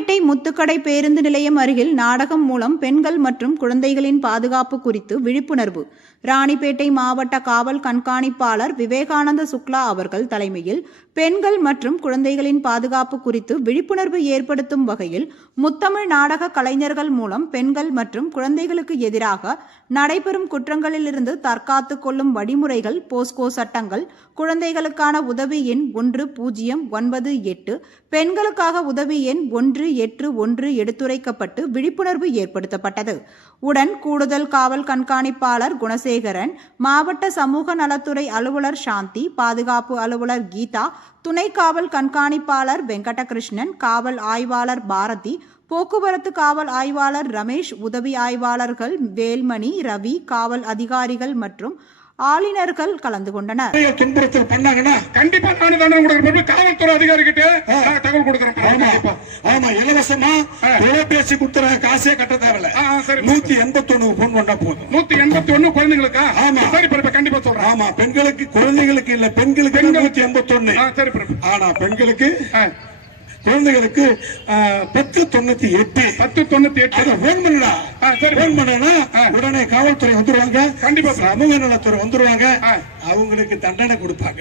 ராணிப்பேட்டை முத்துக்கடை பேருந்து நிலையம் அருகில் நாடகம் மூலம் பெண்கள் மற்றும் குழந்தைகளின் பாதுகாப்பு குறித்து விழிப்புணர்வு. ராணிப்பேட்டை மாவட்ட காவல் கண்காணிப்பாளர் விவேகானந்த சுக்லா அவர்கள் தலைமையில் பெண்கள் மற்றும் குழந்தைகளின் பாதுகாப்பு குறித்து விழிப்புணர்வு ஏற்படுத்தும் வகையில் முத்தமிழ் நாடக கலைஞர்கள் மூலம் பெண்கள் மற்றும் குழந்தைகளுக்கு எதிராக நடைபெறும் குற்றங்களிலிருந்து தற்காத்து கொள்ளும் வழிமுறைகள், போஸ்கோ சட்டங்கள், குழந்தைகளுக்கான உதவி எண் 1098, பெண்களுக்காக உதவி எண் 181 எடுத்துரைக்கப்பட்டு விழிப்புணர்வு ஏற்படுத்தப்பட்டது. உடன் கூடுதல் காவல் கண்காணிப்பாளர் குணசேகரன், மாவட்ட சமூக நலத்துறை அலுவலர் சாந்தி, பாதுகாப்பு அலுவலர் கீதா, துணை காவல் கண்காணிப்பாளர் வெங்கடகிருஷ்ணன், காவல் ஆய்வாளர் பாரதி, போக்குவரத்து காவல் ஆய்வாளர் ரமேஷ், உதவி ஆய்வாளர்கள் வேல்மணி, ரவி, காவல் அதிகாரிகள் மற்றும் ஆளுநர்கள் கலந்து கொண்டனர். துன்புறுத்தல் பண்ணாங்கன்னா கண்டிப்பா காவல்துறை அதிகாரிகிட்ட தகவல் கொடுக்குறேன். ஆமா, இலவசமா தொலைபேசி கொடுத்துற காசே கட்ட தேவையில்ல. 181 போன் பண்ணா போதும். 181 குழந்தைகளுக்கா? ஆமா, சரி பிரபு, கண்டிப்பா சொல்றேன். ஆமா, பெண்களுக்கு, குழந்தைகளுக்கு இல்ல, பெண்களுக்கு 181. சரி பிரபு. ஆனா பெண்களுக்கு, குழந்தைகளுக்கு 1098 போன் பண்ணா உடனே காவல்துறை வந்துருவாங்க. கண்டிப்பா சமூக நலத்துறை வந்துருவாங்க. அவங்களுக்கு தண்டனை கொடுப்பாங்க.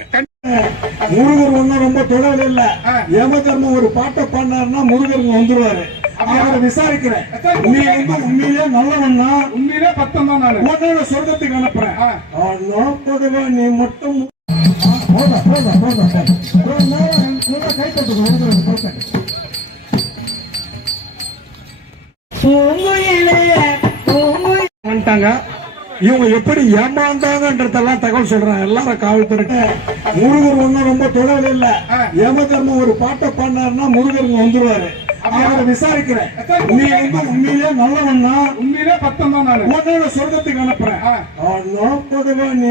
முருகர் ஒன்னும் ரொம்ப தொழில் இல்ல. ஏமதர்மம் ஒரு பாட்டை பண்ணாருன்னா முருகர் வந்துருவாரு. அவரை விசாரிக்கிறேன். நீ உண்மையிலே நல்லவன்னா, உண்மையிலே 10 தான் உன்னோட சொர்க்கத்துக்கு அனுப்புறேன். நீ மட்டும் இவங்க எப்படி ஏமாந்தாங்கன்றதெல்லாம் தகவல் சொல்றாங்க. எல்லாரும் காவல்துறை. முருகர் ஒன்னும் ரொம்ப தொழில் இல்ல. ஏமதர்மம் ஒரு பாட்டை பண்ணாருன்னா முருகர் வந்துருவாரு. அவரை விசாரிக்கிறேன். நீ உண்மையிலே நல்லவன்னா, உண்மையிலே 10 தான் உன்னோட சொர்க்கத்துக்கு அனுப்புறேன். நீ